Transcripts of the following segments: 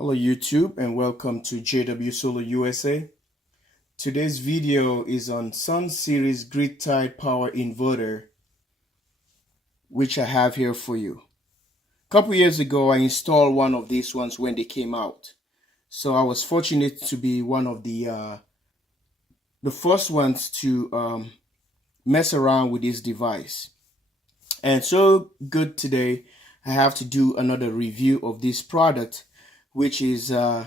Hello YouTube and welcome to JW Solar USA. Today's video is on Sun Series grid-tied power inverter, which I have here for you. A couple years ago I installed one of these ones when they came out. So I was fortunate to be one of the first ones to mess around with this device. And so good today I have to do another review of this product, which is the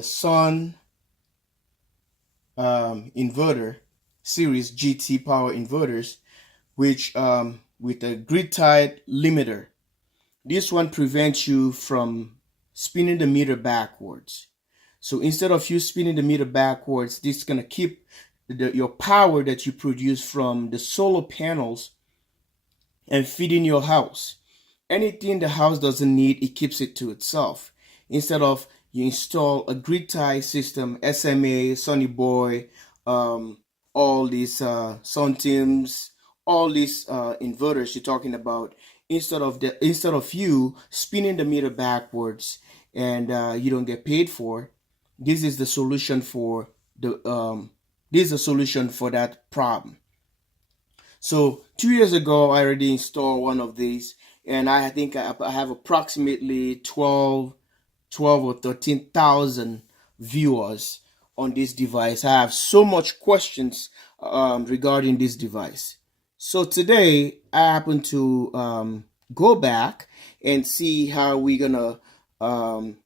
SUN inverter series GT power inverters, which with a grid tied limiter. This one prevents you from spinning the meter backwards. So instead of you spinning the meter backwards, this is going to keep your power that you produce from the solar panels and feeding your house. Anything the house doesn't need, it keeps it to itself. Instead of you install a grid tie system, SMA, Sunny Boy, all these SUN-1000s, all these inverters you're talking about, instead of you spinning the meter backwards and you don't get paid for, this is the solution for that problem. So 2 years ago, I already installed one of these, and I think I have approximately 12 or 13,000 viewers on this device. I have so much questions regarding this device. So today I happen to go back and see how we're gonna and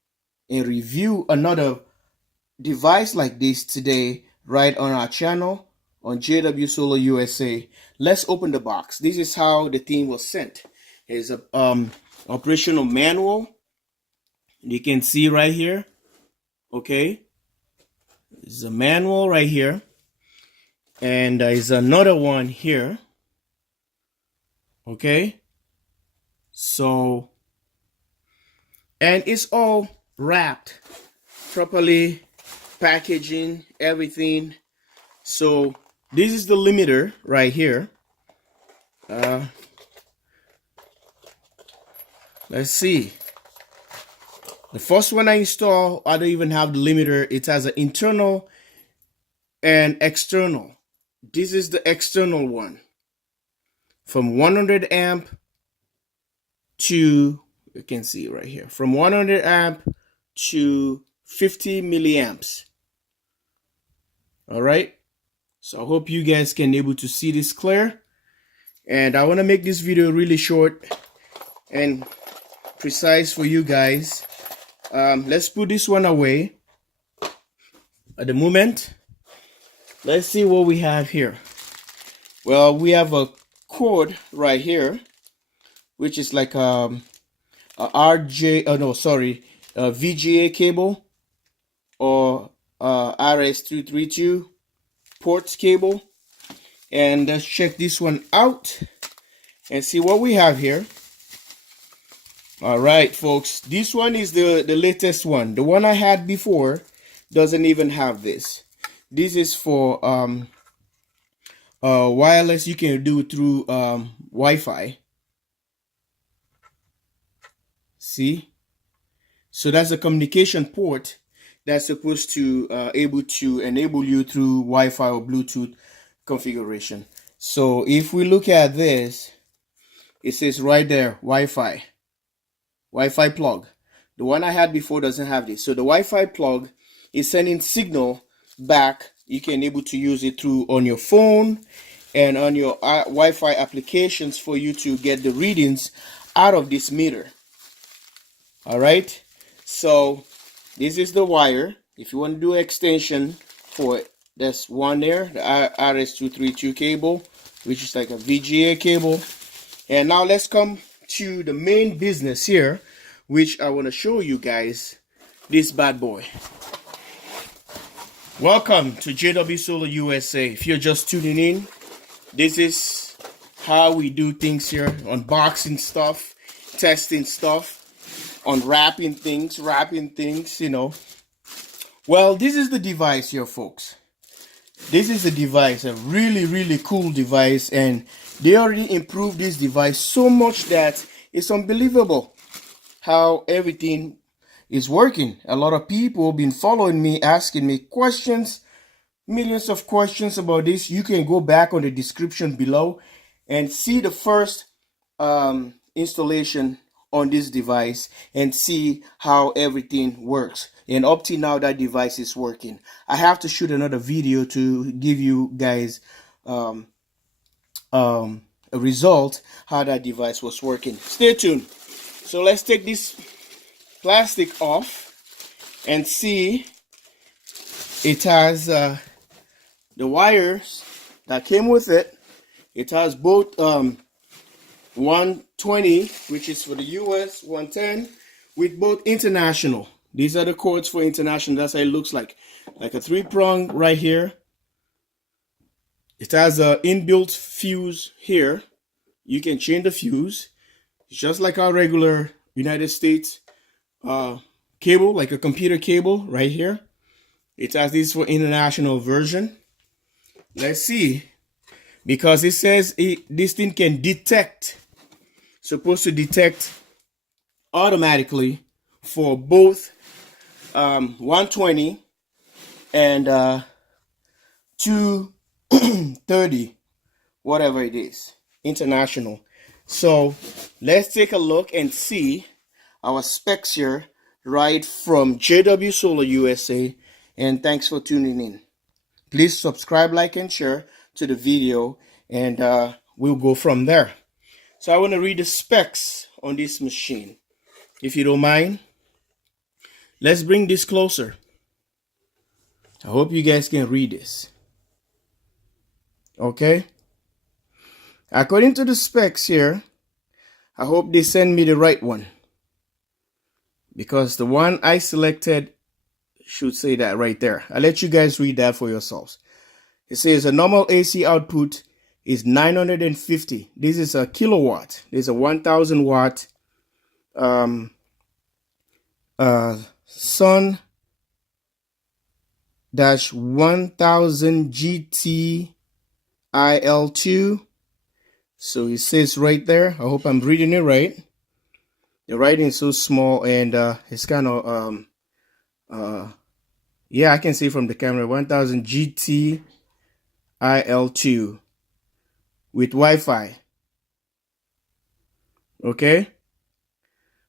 review another device like this today right on our channel on JW Solar USA. Let's open the box. This is how the thing was sent. Here's a operational manual. You can see right here. Okay, there's a manual right here, and there's another one here. Okay, so, and it's all wrapped properly, packaging, everything. So this is the limiter right here. Let's see. The first one I install, I don't even have the limiter. It has an internal and external. This is the external one. From 100 amp to, you can see right here, from 100 amp to 50 milliamps. All right. So I hope you guys can able to see this clear. And I want to make this video really short and precise for you guys. Let's put this one away at the moment. Let's see what we have here. Well, we have a cord right here, which is like a VGA cable or RS-232 ports cable. And let's check this one out and see what we have here. All right, folks, this one is the latest one. The one I had before doesn't even have this. This is for wireless. You can do it through Wi-Fi. See? So that's a communication port that's supposed to able to enable you through Wi-Fi or Bluetooth configuration. So if we look at this, it says right there, Wi-Fi plug. The one I had before doesn't have this. So the Wi-Fi plug is sending signal back. You can able to use it through on your phone and on your Wi-Fi applications for you to get the readings out of this meter. All right. So this is the wire. If you want to do extension for it, there's one there, the RS-232 cable, which is like a VGA cable. And now let's come to the main business here, which I want to show you guys this bad boy. Welcome to JW Solar USA. If you're just tuning in, this is how we do things here: unboxing stuff, testing stuff, unwrapping things, wrapping things, you know. Well, this is the device here, folks. This is the device, a really cool device, and they already improved this device so much that it's unbelievable how everything is working. A lot of people been following me, asking me questions, millions of questions about this. You can go back on the description below and see the first installation on this device and see how everything works. And up till now, that device is working. I have to shoot another video to give you guys a result how that device was working. Stay tuned. So let's take this plastic off and see. It has the wires that came with it. It has both 120, which is for the US, 110 with both international. These are the cords for international. That's how it looks like a 3-prong right here. It has an inbuilt fuse here. You can change the fuse. It's just like our regular United States cable, like a computer cable right here. It has this for international version. Let's see, because it says this thing can detect, supposed to detect automatically for both 120 and 230, whatever it is, international. So let's take a look and see our specs here right from JW Solar USA. And thanks for tuning in. Please subscribe, like, and share to the video, and we'll go from there. So I want to read the specs on this machine. If you don't mind, let's bring this closer. I hope you guys can read this. Okay. According to the specs here, I hope they send me the right one, because the one I selected should say that right there. I'll let you guys read that for yourselves. It says a normal AC output is 950. This is a kilowatt. This is a 1000 watt SUN-1000GTIL2. So it says right there. I hope I'm reading it right. The writing is so small, and it's kind of yeah, I can see from the camera. 1000 GTIL2 with Wi-Fi. Okay,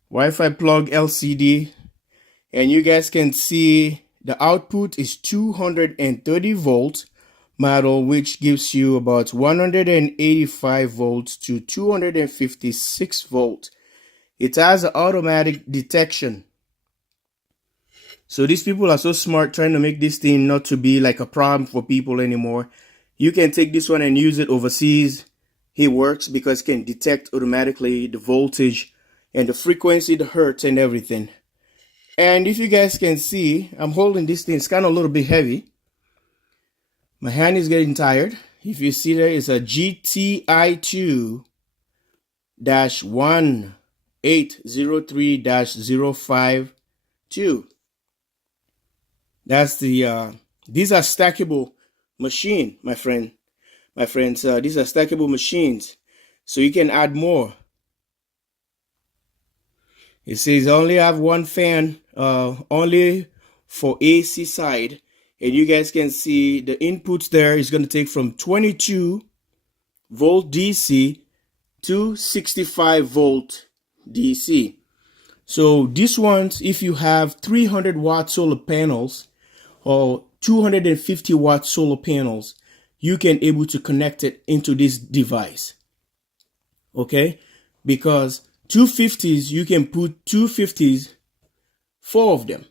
Wi-Fi plug LCD, and you guys can see the output is 230 volt model, which gives you about 185 volts to 256 volt. It has an automatic detection. So these people are so smart, trying to make this thing not to be like a problem for people anymore. You can take this one and use it overseas. It works because it can detect automatically the voltage and the frequency, the hertz, and everything. And if you guys can see, I'm holding this thing. It's kind of a little bit heavy. My hand is getting tired. If you see there, it's a GTI2-1803-052. That's the these are stackable machine, my friends. These are stackable machines, so you can add more. It says only have one fan, only for AC side, and you guys can see the inputs there is going to take from 22 volt DC to 65 volt DC. So this ones, if you have 300 watt solar panels or 250 watt solar panels, you can able to connect it into this device. Okay, because 250s, you can put 250s, 4 of them.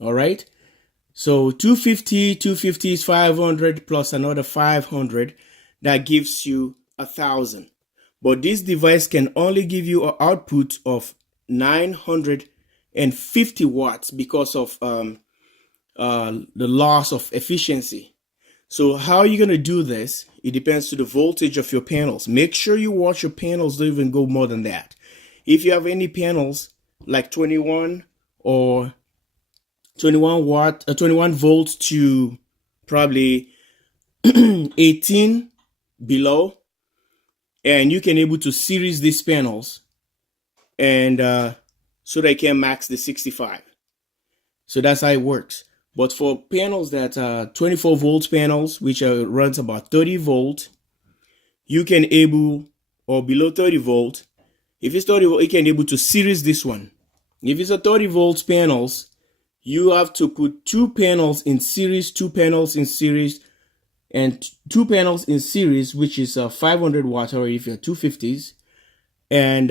All right, so 250, 250s, 500 plus another 500, that gives you 1000. But this device can only give you an output of 950 watts because of the loss of efficiency. So how are you going to do this? It depends to the voltage of your panels. Make sure you watch your panels don't even go more than that. If you have any panels like 21 or 21 volts to probably 18 below, and you can able to series these panels, and so they can max the 65. So that's how it works. But for panels that are 24 volts panels, which runs about 30 volt, you can able, or below 30 volt, if it's 30 volt, you can able to series this one. If it's a 30 volts panels, you have to put two panels in series, and two panels in series, which is 500 watt, or if you're 250s, and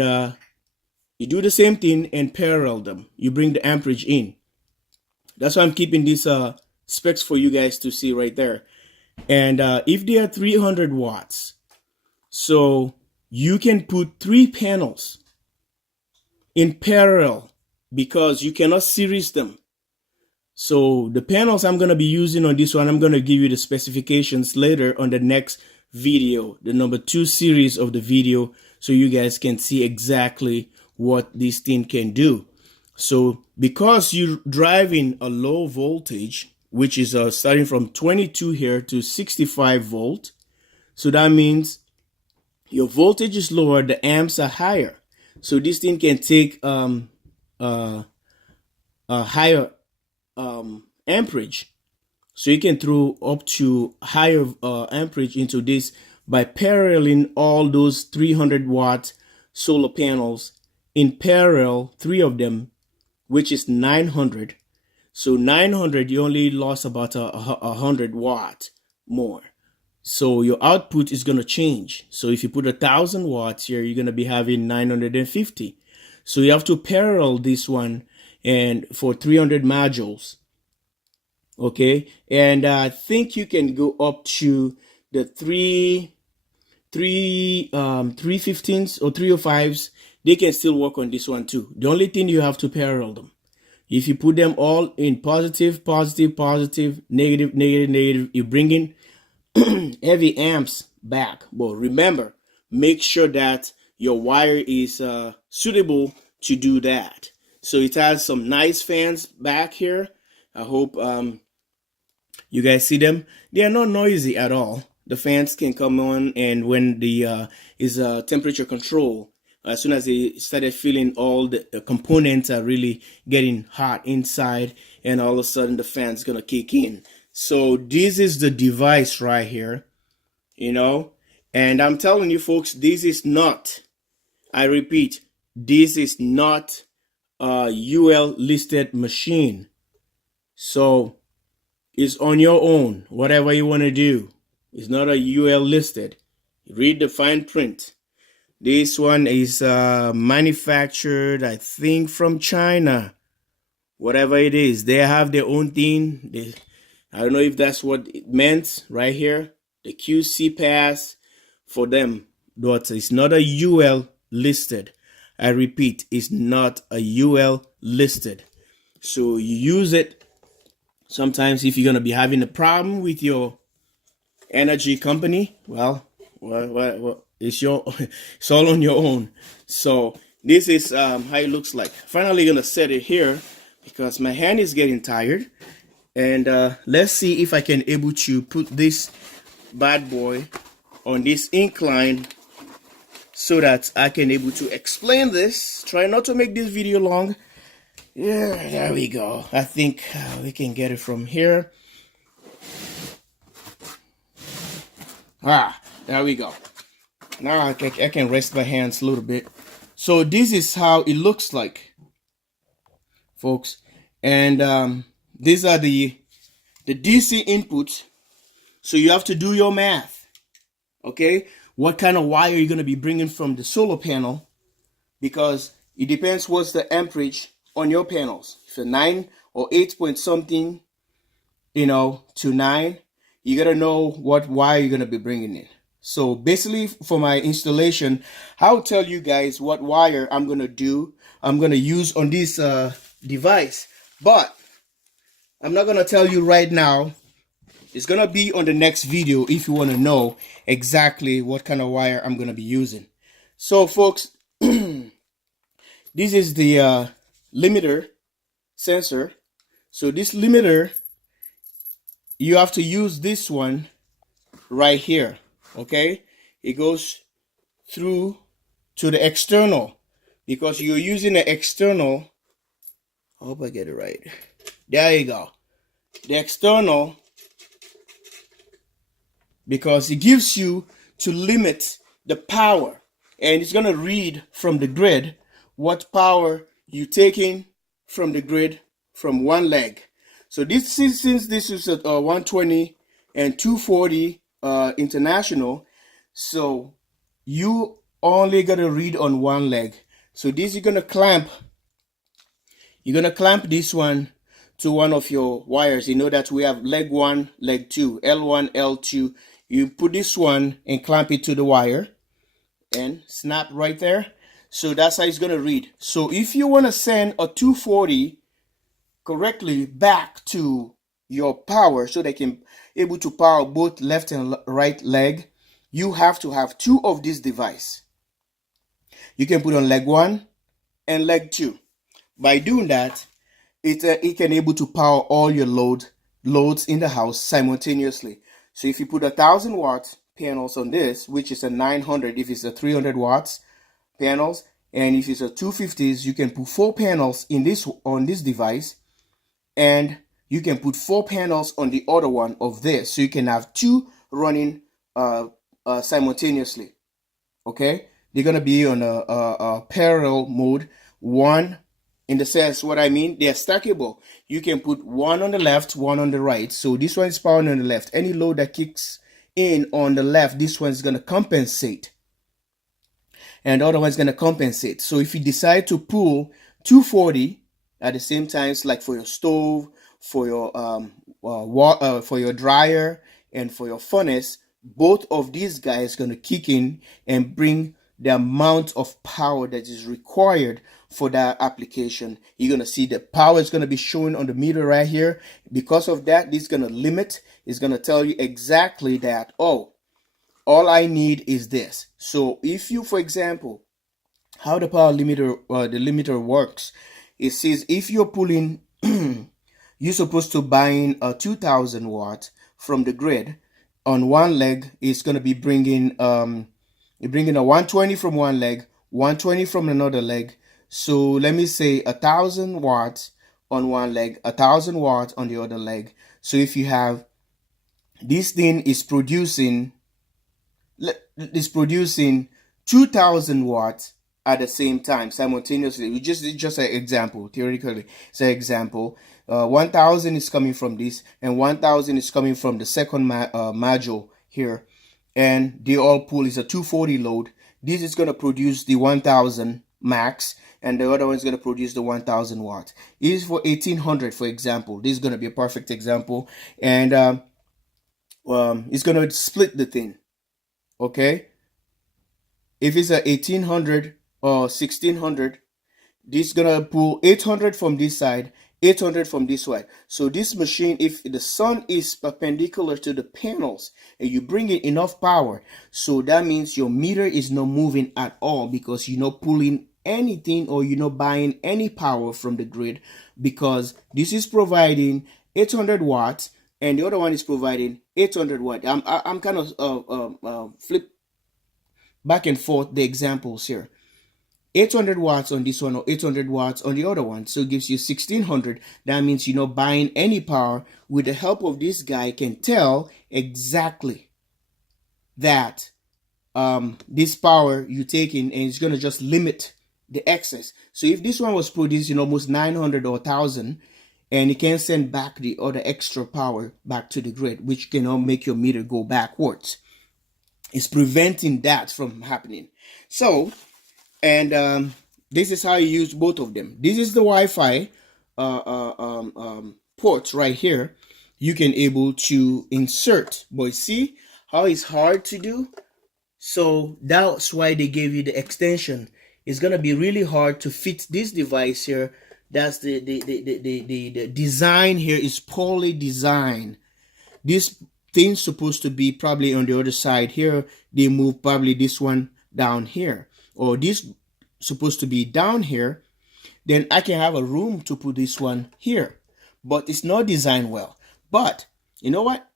you do the same thing and parallel them. You bring the amperage in. That's why I'm keeping these specs for you guys to see right there. And if they are 300 watts, so you can put three panels in parallel because you cannot series them. So the panels I'm going to be using on this one, I'm going to give you the specifications later on the next video, the number 2 series of the video, so you guys can see exactly what this thing can do. So because you're driving a low voltage, which is starting from 22 here to 65 volt, so that means your voltage is lower, the amps are higher. So this thing can take a higher amperage. So you can throw up to higher amperage into this by paralleling all those 300 watt solar panels in parallel, 3 of them, which is 900. So 900, you only lost about 100 watt more. So your output is going to change. So if you put 1,000 watts here, you're going to be having 950. So you have to parallel this one and for 300 modules. Okay. And I think you can go up to the 315s or 305s. They can still work on this one too. The only thing, you have to parallel them. If you put them all in positive, positive, positive, negative, negative, negative, you bring in heavy amps back. But remember, make sure that your wire is suitable to do that. So it has some nice fans back here. I hope you guys see them. They are not noisy at all. The fans can come on, and when the is temperature control, as soon as they started feeling all the components are really getting hot inside, and all of a sudden the fan's gonna kick in. So this is the device right here, you know, and I'm telling you folks, this is not, I repeat, this is not a UL listed machine. So it's on your own, whatever you want to do. It's not a UL listed. Read the fine print. This one is manufactured, I think, from China. Whatever it is, they have their own thing. I don't know if that's what it meant right here. The QC pass for them, but it's not a UL listed. I repeat, it's not a UL listed. So you use it sometimes if you're going to be having a problem with your energy company. Well, it's all on your own. So this is how it looks like. Finally gonna set it here because my hand is getting tired. And let's see if I can able to put this bad boy on this incline so that I can able to explain this. Try not to make this video long. Yeah, there we go. I think we can get it from here. There we go. Now I can rest my hands a little bit. So this is how it looks like, folks. And these are the DC inputs. So you have to do your math. Okay? What kind of wire you're going to be bringing from the solar panel, because it depends what's the amperage on your panels. If you're 9 or 8 point something, you know, to 9, you got to know what wire you're going to be bringing in. So basically for my installation, I'll tell you guys what wire I'm going to use on this device. But I'm not going to tell you right now. It's going to be on the next video if you want to know exactly what kind of wire I'm going to be using. So folks, this is the limiter sensor. So this limiter, you have to use this one right here. Okay, it goes through to the external. because you're using an external. I hope I get it right. There you go. The external, because it gives you to limit the power, and it's going to read from the grid what power you taking from the grid from one leg. So this is, since this is a 120 and 240 international, so you only got to read on one leg. So this you're going to clamp this one to one of your wires. You know that we have leg 1, leg 2, L1, L2. You put this one and clamp it to the wire and snap right there. So that's how it's going to read. So if you want to send a 240 correctly back to your power, so they can able to power both left and right leg, you have to have two of this device. You can put on leg 1 and leg 2. By doing that, it can able to power all your loads in the house simultaneously. So if you put 1,000 watt panels on this, which is a 900 if it's a 300 watts panels, and if it's a 250s, you can put 4 panels in this on this device, and you can put 4 panels on the other one of this, so you can have 2 running simultaneously. Okay, they're gonna be on a parallel mode. One, in the sense, what I mean, they're stackable. You can put one on the left, one on the right. So this one is powering on the left. Any load that kicks in on the left, this one's going to compensate. And the other one's going to compensate. So if you decide to pull 240 at the same time, it's like for your stove, for your dryer, and for your furnace, both of these guys going to kick in and bring the amount of power that is required for that application. You're going to see the power is going to be showing on the meter right here. Because of that, this is going to limit. It's going to tell you exactly that, oh, all I need is this. So if you, for example, how the power limiter, the limiter works, it says if you're pulling, you're supposed to buy in a 2,000 watt from the grid. On one leg, it's going to be bringing you're bringing a 120 from one leg, 120 from another leg. So let me say 1,000 watts on one leg, 1,000 watts on the other leg. So if you have this thing is producing 2,000 watts at the same time simultaneously. We just an example, theoretically. It's an example. 1,000 is coming from this, and 1,000 is coming from the second module here. And they all pull is a 240 load. This is going to produce the 1,000 max, and the other one is going to produce the 1,000 watt. It is for 1,800, for example. This is going to be a perfect example, and it's going to split the thing. Okay, if it's a 1,800 or 1,600, this is going to pull 800 from this side, 800 from this side. So this machine, if the sun is perpendicular to the panels and you bring in enough power, so that means your meter is not moving at all, because you're not pulling anything or you're not buying any power from the grid, because this is providing 800 watts and the other one is providing 800 watts. I'm kind of flip back and forth the examples here. 800 watts on this one or 800 watts on the other one, so it gives you 1,600. That means you're not buying any power. With the help of this guy, can tell exactly that this power you taking, and it's going to just limit the excess. So if this one was producing almost 900 or 1,000, and it can send back the other extra power back to the grid, which can make your meter go backwards. It's preventing that from happening. So, and this is how you use both of them. This is the Wi-Fi ports right here. You can able to insert, but see how it's hard to do. So that's why they gave you the extension. It's gonna be really hard to fit this device here. That's the design here is poorly designed. This thing's supposed to be probably on the other side here. They move probably this one down here, or this supposed to be down here. Then I can have a room to put this one here, but it's not designed well. But you know what?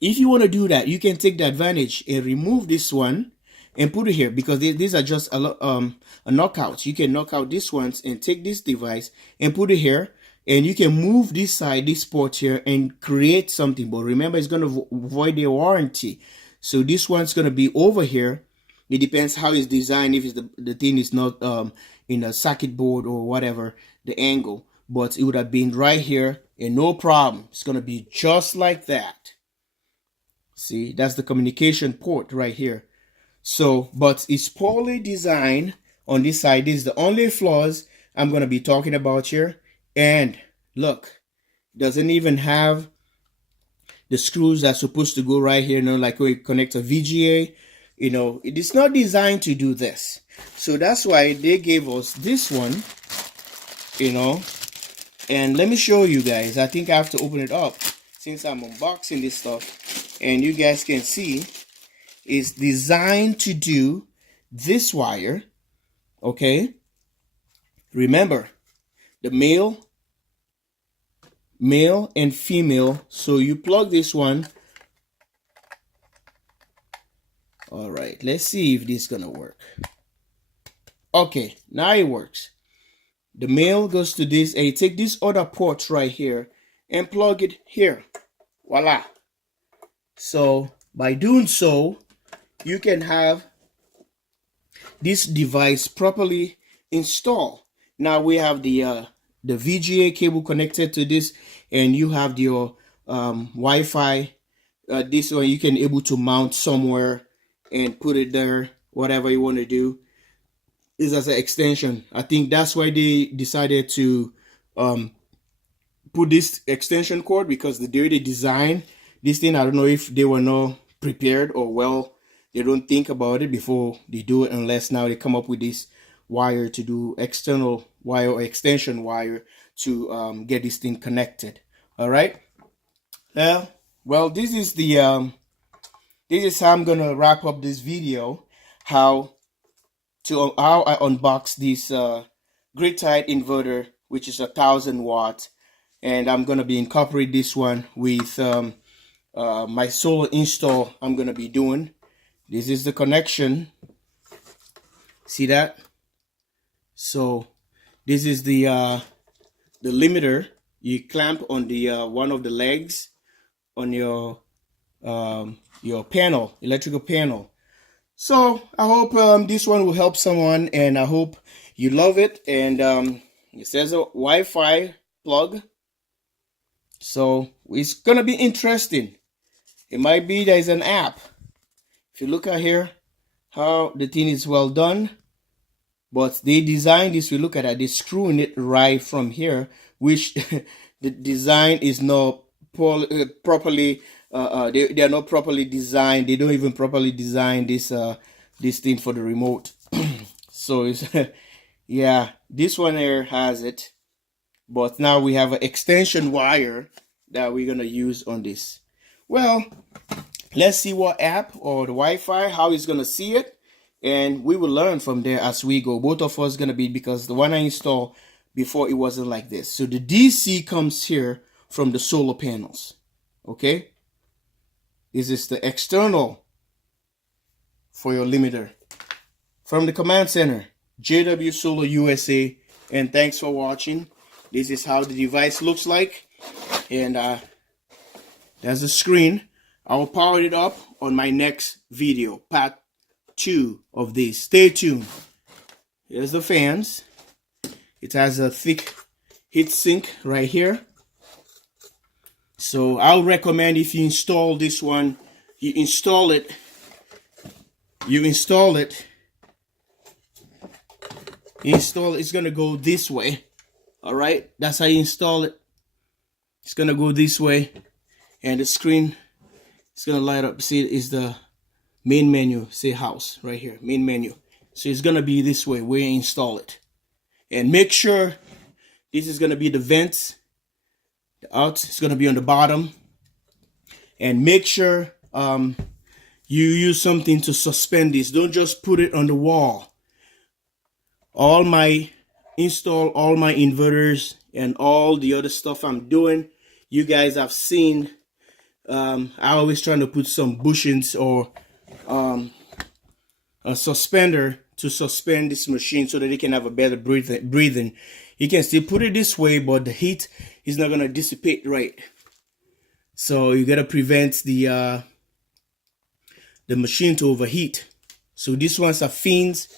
If you want to do that, you can take the advantage and remove this one and put it here, because these are just a knockout. You can knock out these ones and take this device and put it here, and you can move this side, this port here, and create something. But remember, it's going to void the warranty. So this one's going to be over here. It depends how it's designed, if it's the thing is not in a circuit board or whatever, the angle. But it would have been right here, and no problem. It's going to be just like that. See, that's the communication port right here. So, but it's poorly designed on this side. This is the only flaws I'm going to be talking about here. And look, doesn't even have the screws that's supposed to go right here, you know, like we connect a VGA. You know, it is not designed to do this. So that's why they gave us this one, you know. And let me show you guys. I think I have to open it up since I'm unboxing this stuff. And you guys can see it's designed to do this wire. Okay. Remember, the male and female. So you plug this one. All right, let's see if this is gonna work. Okay, now it works. The male goes to this, and you take this other port right here and plug it here. Voila. So by doing so, you can have this device properly installed. Now we have the VGA cable connected to this, and you have your Wi-Fi. This one you can able to mount somewhere and put it there, whatever you want to do. This as an extension. I think that's why they decided to put this extension cord, because the way they design this thing, I don't know if they were not prepared, or well, they don't think about it before they do it, unless now they come up with this wire to do external wire or extension wire to get this thing connected. All right. Well, this is the this is how I'm gonna wrap up this video. How I unbox this grid-tied inverter, which is 1,000 watts, and I'm gonna be incorporate this one with my solar install I'm gonna be doing. This is the connection. See that? So this is the limiter. You clamp on the one of the legs on your panel, electrical panel. So I hope this one will help someone, and I hope you love it. And it says a Wi-Fi plug, so it's gonna be interesting. It might be there's an app. If you look at here, how the thing is well done, but they designed this. We look at that, they're screwing it right from here, which the design is not properly. They are not properly designed. They don't even properly design this this thing for the remote. So it's yeah, this one here has it, but now we have an extension wire that we're gonna use on this. Well, let's see what app or the Wi-Fi, how it's gonna see it, and we will learn from there as we go. Both of us gonna be, because the one I installed before, it wasn't like this. So the DC comes here from the solar panels. Okay. This is the external for your limiter. From the command center, JW Solar USA, and thanks for watching. This is how the device looks like, and there's the screen. I will power it up on my next video, part 2 of this. Stay tuned. Here's the fans. It has a thick heat sink right here. So I'll recommend, if you install this one, you install it, it's gonna go this way. All right, that's how you install it. It's gonna go this way, and the screen is gonna light up. See, it's the main menu, say house right here, main menu. So it's gonna be this way where you install it, and make sure this is gonna be the vents. The out is going to be on the bottom, and make sure you use something to suspend this. Don't just put it on the wall. All my inverters and all the other stuff I'm doing, you guys have seen. I always trying to put some bushings or suspender to suspend this machine so that it can have a better breathing. You can still put it this way, but the heat is not going to dissipate right. So you got to prevent the machine to overheat. So these ones are fins,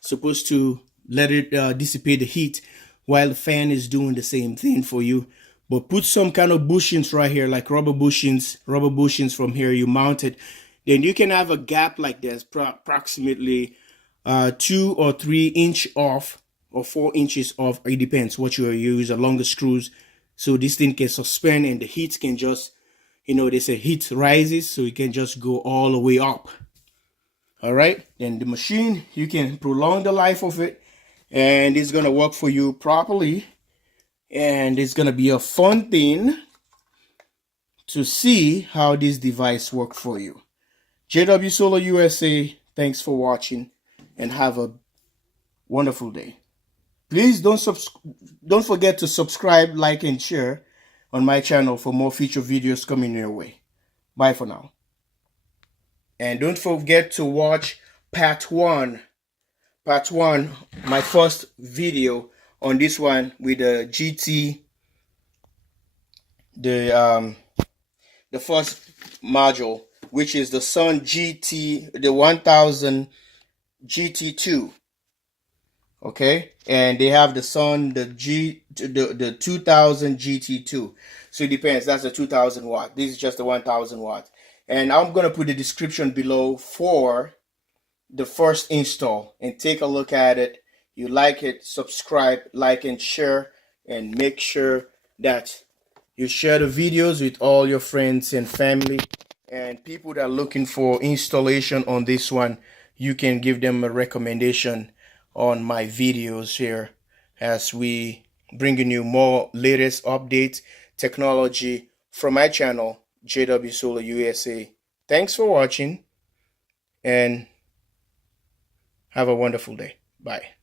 supposed to let it dissipate the heat while the fan is doing the same thing for you. But put some kind of bushings right here, like rubber bushings from here. You mount it, then you can have a gap like this, approximately 2 or 3 inch off or 4 inches off. It depends what you use, a longer screws, so this thing can suspend and the heat can just, you know, they say heat rises, so it can just go all the way up. All right, then the machine, you can prolong the life of it, and it's gonna work for you properly, and it's gonna be a fun thing to see how this device works for you. JW Solar USA, thanks for watching and have a wonderful day. Please don't forget to subscribe, like, and share on my channel for more future videos coming your way. Bye for now. And don't forget to watch part one, my first video on this one with the the first module, which is the SUN-1000GTIL2. Okay, and they have the the 2000 GT2. So it depends. That's the 2000 watt. This is just the 1000 watt. And I'm gonna put the description below for the first install, and take a look at it. You like it, subscribe, like, and share, and make sure that you share the videos with all your friends and family and people that are looking for installation on this one. You can give them a recommendation on my videos here as we bringing you more latest updates, technology from my channel, JW Solar USA. Thanks for watching and have a wonderful day. Bye.